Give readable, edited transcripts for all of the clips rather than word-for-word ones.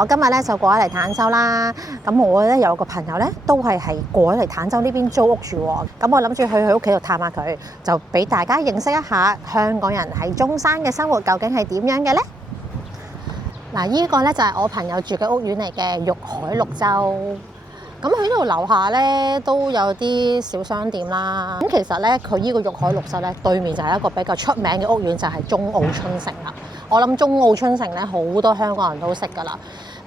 我今日咧就過咗嚟坦洲啦。咁我咧有個朋友咧都係過咗嚟坦洲呢邊租屋住喎。咁我諗住去佢屋企度探下佢，就俾大家認識一下香港人喺中山嘅生活究竟係點樣嘅咧。嗱，呢個咧就係我朋友住嘅屋苑嚟嘅，玉海綠洲。咁佢呢度樓下咧都有啲小商店啦。咁其實咧，佢呢個玉海綠洲咧對面就係一個比較出名嘅屋苑，就係中澳春城啦。我諗中澳春城咧好多香港人都識㗎啦。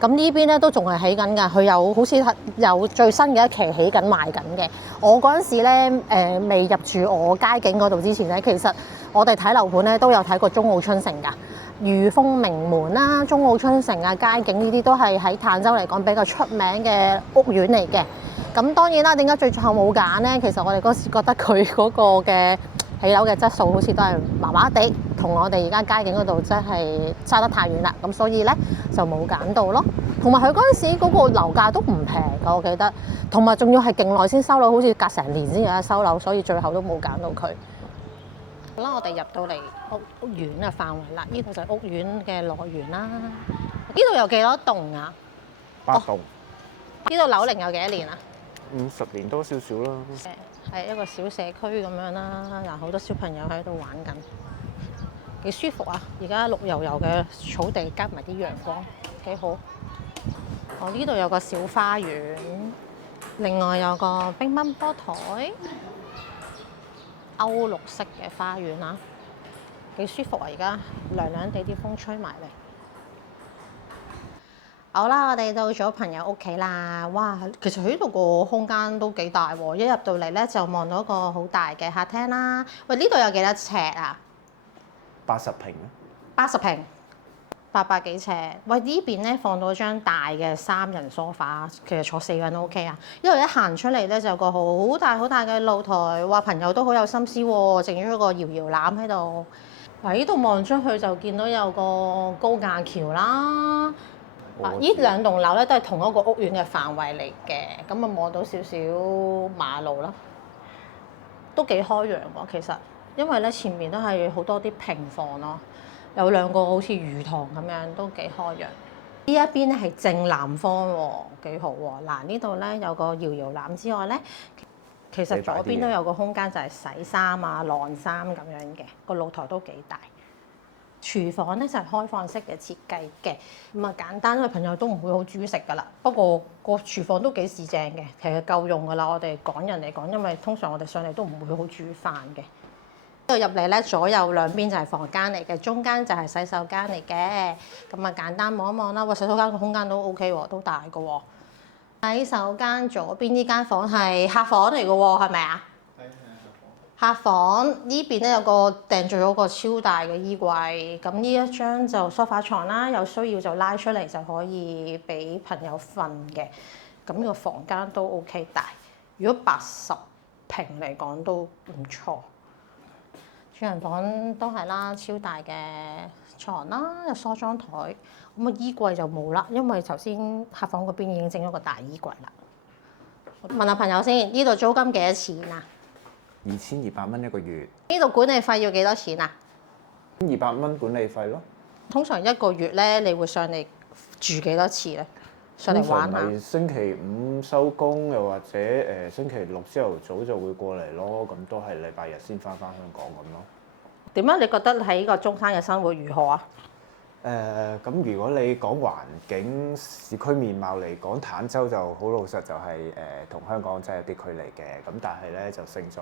咁呢邊咧都仲係起緊㗎，佢有好似有最新嘅一期起緊賣緊嘅。我嗰陣時咧未入住我街景嗰度之前咧，其實我哋睇樓盤咧都有睇過中澳春城㗎。裕豐名門啦、中澳春城啊、街景呢啲都係喺坦洲嚟講比較出名嘅屋苑嚟嘅。咁當然啦，點解最後冇揀呢？其實我哋嗰時覺得佢嗰個嘅起樓嘅質素好似都係麻麻地，同我哋而家街景嗰度真係差得太遠啦。咁所以咧就冇揀到咯。同埋佢嗰陣時嗰個樓價都唔平㗎，我記得。同埋仲要係勁耐先收樓，好似隔成年先有得收樓，所以最後都冇揀到佢。好啦，我哋入到嚟屋苑嘅範圍啦，呢度就係屋苑嘅內園啦。呢度有幾多棟啊？8棟。呢度樓齡有幾多年啊？50年多少少啦。係一個小社區咁樣啦，嗱，好多小朋友喺度玩緊，幾舒服啊！而家綠油油嘅草地加埋啲陽光，幾好。我呢度有個小花園，另外有個乒乓波台。歐綠色嘅花園啊，幾舒服啊！而家涼涼地，啲風吹埋嚟。好啦，我哋到咗朋友屋企啦。哇，其實佢呢度個空間都幾大喎。一入到嚟咧，就望到一個好大嘅客廳啦。喂，呢度有幾多尺啊？80平80平，800幾尺。喂，呢邊咧放到張大嘅3人梳化，其實坐4個人都 OK 啊。因為一行出嚟咧就有個好大好大嘅露台，話朋友都好有心思喎，整咗個搖搖籃喺度。嗱，呢度望出去就見到有個高架橋啦。呢兩棟樓咧都係同一個屋苑嘅範圍嚟嘅，咁啊望到少少馬路啦，都幾開揚喎。其實因為咧前面都係好多啲平房咯。有2個好似魚塘咁樣，都幾開揚。呢一邊咧係正南方喎，幾好喎。嗱，呢度咧有個搖搖籃之外咧，其實左邊都有個空間就係洗衫啊、晾衫咁樣嘅，個露台都幾大。廚房咧就係開放式嘅設計嘅，咁啊簡單，因為朋友都唔會好煮食噶啦。不過個廚房都幾市正嘅，其實夠用噶啦。我哋港人嚟講，因為通常我哋上嚟都唔會好煮飯嘅。呢度入嚟咧，左右兩邊就係房間嚟嘅，中間就係洗手間嚟嘅。咁啊簡單望一望啦，哇！洗手間個空間都 OK 喎，都大噶喎。洗手間左邊呢間房係客房嚟嘅喎，係咪啊？客房呢邊咧有個訂做咗個超大嘅衣櫃，咁呢一張就梳化床啦，有需要就拉出嚟就可以俾朋友瞓嘅。咁呢個房間都 OK 大，如果80平嚟講都唔錯。主人房都係啦，超大嘅床啦，有梳妝台。咁啊衣櫃就冇啦，因為頭先客房嗰邊已經整咗個大衣櫃啦。問下朋友先，呢度租金幾多錢啊？2200蚊一個月。呢度管理費要幾多錢啊？200蚊管理費咯。通常一個月咧，你會上嚟住幾多次咧？上嚟玩下。通常星期5收工，又或者星期6朝頭早就會過嚟咯。咁都係禮拜日先翻香港咁咯。點啊？你覺得喺個中山嘅生活如何啊？咁如果你講環境、市區面貌嚟講，坦洲就好老實，就係同香港真係有啲距離嘅。咁但係咧就勝在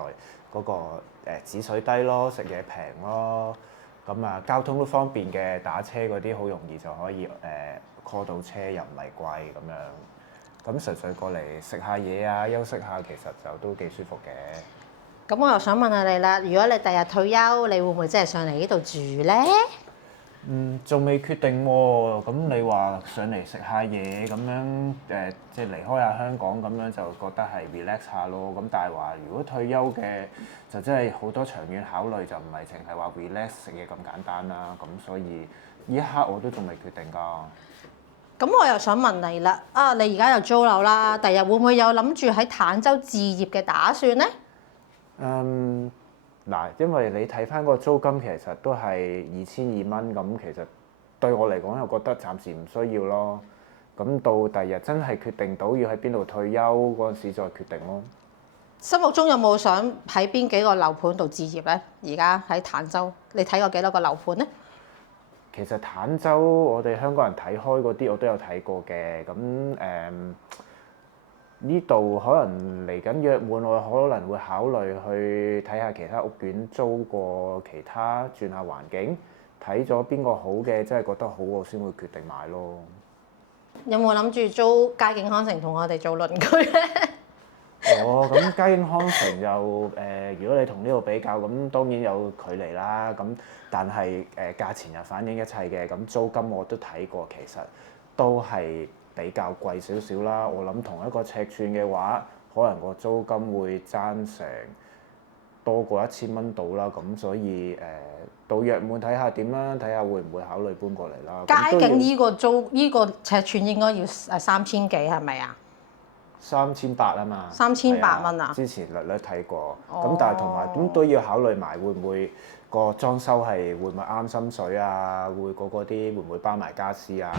嗰個止水低咯，食嘢平咯。咁啊交通都方便嘅，打車嗰啲好容易就可以call 到車，又唔係貴咁樣。咁純粹過嚟食下嘢啊，休息下，其實就都幾舒服嘅。咁我又想問下你啦，如果你第日退休，你會唔會真係上嚟呢度住咧？仲未決定喎。咁你話上嚟食下嘢咁樣，即係離開下香港咁樣，就覺得係 relax 下咯。咁但係話如果退休嘅，就真係好多長遠考慮，就唔係淨係話 relax 食嘢咁簡單啦。咁所以呢一刻我都仲未決定㗎。咁我又想問你啦，你而家又租樓啦，第日會唔會有諗住喺坦洲置業嘅打算咧？嗱，因為你睇翻個租金其實都係2200蚊，咁其實對我嚟講又覺得暫時唔需要咯。咁到第日真係決定到要喺邊度退休嗰陣時再決定咯。心目中有冇想喺邊幾個樓盤度置業咧？而家喺坦洲，你睇過幾多個樓盤咧？其實坦洲我哋香港人睇開嗰啲我都有睇過嘅，咁呢度可能嚟緊約滿，我可能會考慮去睇下其他屋苑租過其他，轉下環境，睇咗邊個好嘅，真係覺得好我先會決定買咯。有冇諗住租佳景康城同我哋做鄰居咧？咁佳景康城就如果你同呢度比較，咁當然有距離啦。咁但係價錢又反映一切嘅。咁租金我都睇過，其實都係比較貴少少啦。我諗同一個尺寸嘅話，可能個租金會爭成多過1000蚊到啦。咁所以到約滿睇下點啦，睇下會唔會考慮搬過嚟啦。佳景呢個尺寸應該要3000幾係咪啊？3800啊嘛，3800蚊啊！之前略睇過，咁但係同埋咁都要考慮埋會唔會個裝修係會唔會啱心水啊？會嗰啲會唔會包埋家私啊？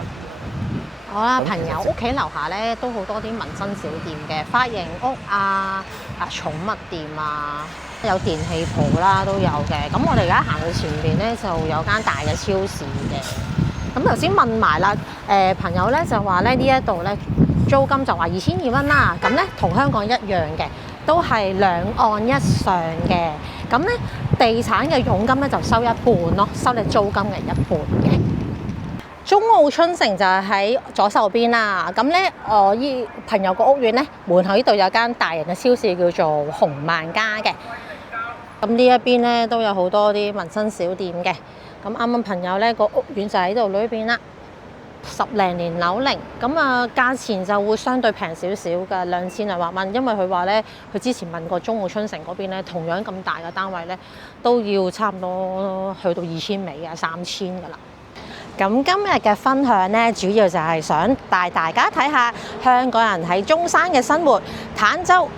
好啦，朋友屋企樓下咧都好多啲民生小店嘅，髮型屋啊、寵物店啊，有電器鋪啦都有嘅。咁我哋而家行到前面咧就有間大嘅超市嘅。咁頭先問埋啦，朋友咧就話咧呢一度咧租金就話2200蚊啦。咁咧同香港一樣嘅，都係2按1上嘅。咁咧地產嘅佣金咧就收一半咯，收你租金嘅一半嘅。中澳春城就係喺左手邊啦。咁咧，我依朋友個屋苑咧，門口呢度有間大型嘅超市叫做紅萬家嘅。咁呢一邊咧都有好多啲民生小店嘅。咁啱啱朋友咧個屋苑就喺度裏邊啦，10零年樓齡，咁啊價錢就會相對平少少嘅，2200蚊。因為佢話咧，佢之前問過中澳春城嗰邊咧，同樣咁大嘅單位咧，都要差唔多去到2000尾啊，3000㗎啦。咁今日嘅分享咧，主要就係想帶大家睇下香港人喺中山嘅生活。坦洲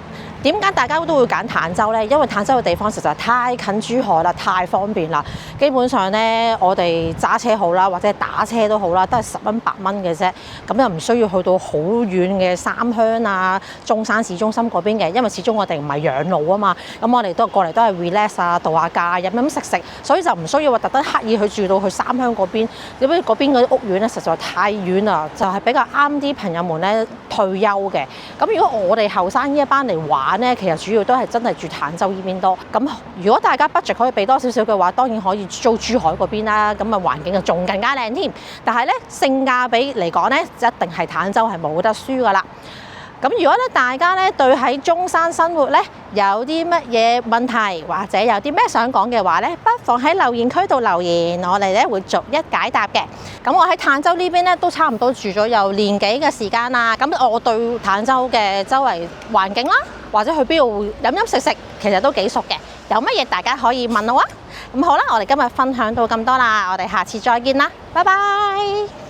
點解大家都會揀坦洲呢？因為坦洲嘅地方實在太近珠海啦，太方便啦。基本上呢，我哋揸車好啦，或者打車都好啦，都係10蚊8蚊嘅啫。咁又唔需要去到好遠嘅三鄉啊、中山市中心嗰邊嘅，因為始終我哋唔係養老啊嘛。咁我哋都過嚟都係 relax 啊、度下假、飲飲食食，所以就唔需要話特登刻意去住到去三鄉嗰邊。因為嗰邊嗰啲屋苑咧，實在太遠啦，就係比較啱啲朋友們咧退休嘅。咁如果我哋後生呢一班嚟玩咧，其實主要都係真係住坦洲呢邊多。咁如果大家 budget 可以俾多少少嘅話，當然可以租珠海嗰邊啦。咁啊環境就仲更加靚添。但係咧性價比嚟講咧，一定係坦洲係冇得輸噶啦。咁如果咧大家咧對喺中山生活咧有啲乜嘢問題，或者有啲咩想講嘅話咧，不妨喺留言區度留言，我哋咧會逐一解答嘅。咁我喺坦洲呢邊咧都差唔多住咗有年幾嘅時間啦。咁我對坦洲嘅周圍環境啦，或者去邊度飲飲食食，其實都幾熟嘅。有乜嘢大家可以問我啊。咁好啦，我哋今日分享到咁多啦，我哋下次再見啦，拜拜。